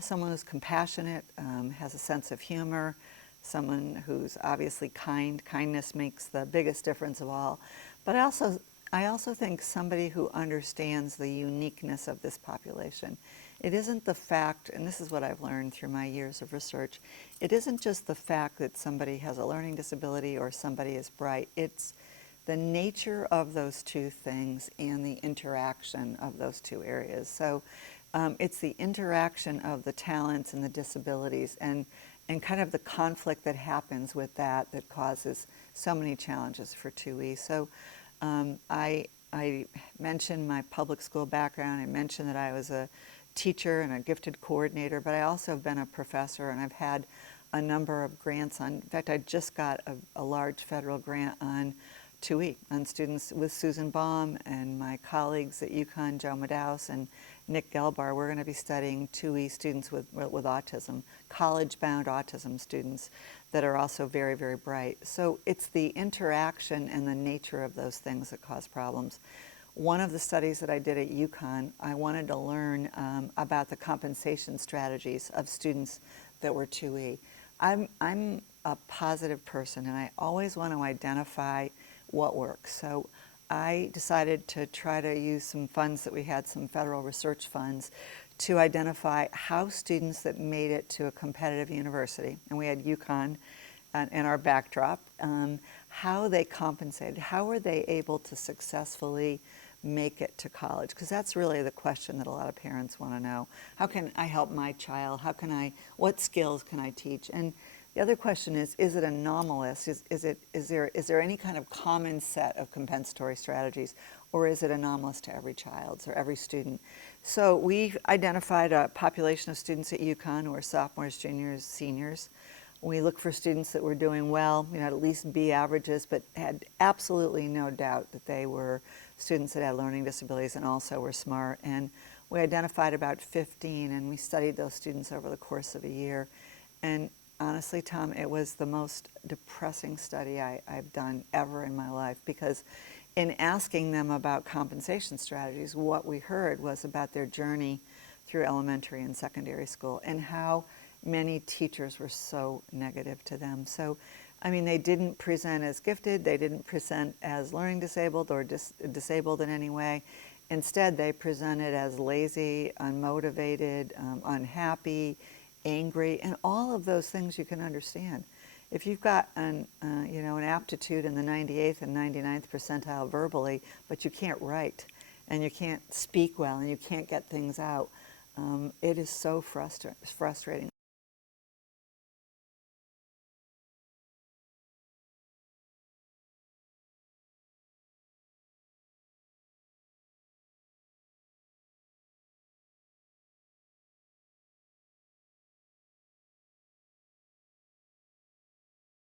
Someone who's compassionate, has a sense of humor, someone who's obviously kind. Kindness makes the biggest difference of all. But I also think somebody who understands the uniqueness of this population. It isn't the fact, and this is what I've learned through my years of research, it isn't just the fact that somebody has a learning disability or somebody is bright. It's the nature of those two things and the interaction of those two areas. So it's the interaction of the talents and the disabilities and kind of the conflict that happens with that that causes so many challenges for 2E. So I mentioned my public school background. I mentioned that I was a teacher and a gifted coordinator, but I also have been a professor, and I've had a number of grants on. In fact, I just got a large federal grant on 2E, on students with Susan Baum and my colleagues at UConn, Joe Madaus and Nick Gelbar. We're going to be studying 2E students with autism, college-bound autism students that are also very, very bright. So it's the interaction and the nature of those things that cause problems. One of the studies that I did at UConn, I wanted to learn about the compensation strategies of students that were 2E. I'm a positive person, and I always want to identify what works. So I decided to try to use some funds that we had, some federal research funds, to identify how students that made it to a competitive university, and we had UConn in our backdrop, how they compensated, how were they able to successfully make it to college? Because that's really the question that a lot of parents want to know. How can I help my child? What skills can I teach? And the other question is it anomalous? Is there any kind of common set of compensatory strategies, or is it anomalous to every child or every student? So we identified a population of students at UConn who are sophomores, juniors, seniors. We looked for students that were doing well, at least B averages, but had absolutely no doubt that they were students that had learning disabilities and also were smart. And we identified about 15, and we studied those students over the course of a year. And honestly, Tom, it was the most depressing study I've done ever in my life, because in asking them about compensation strategies, what we heard was about their journey through elementary and secondary school and how many teachers were so negative to them. So, I mean, they didn't present as gifted, they didn't present as learning disabled or disabled in any way. Instead, they presented as lazy, unmotivated, unhappy, angry, and all of those things you can understand. If you've got an aptitude in the 98th and 99th percentile verbally, but you can't write and you can't speak well and you can't get things out, it is so frustrating.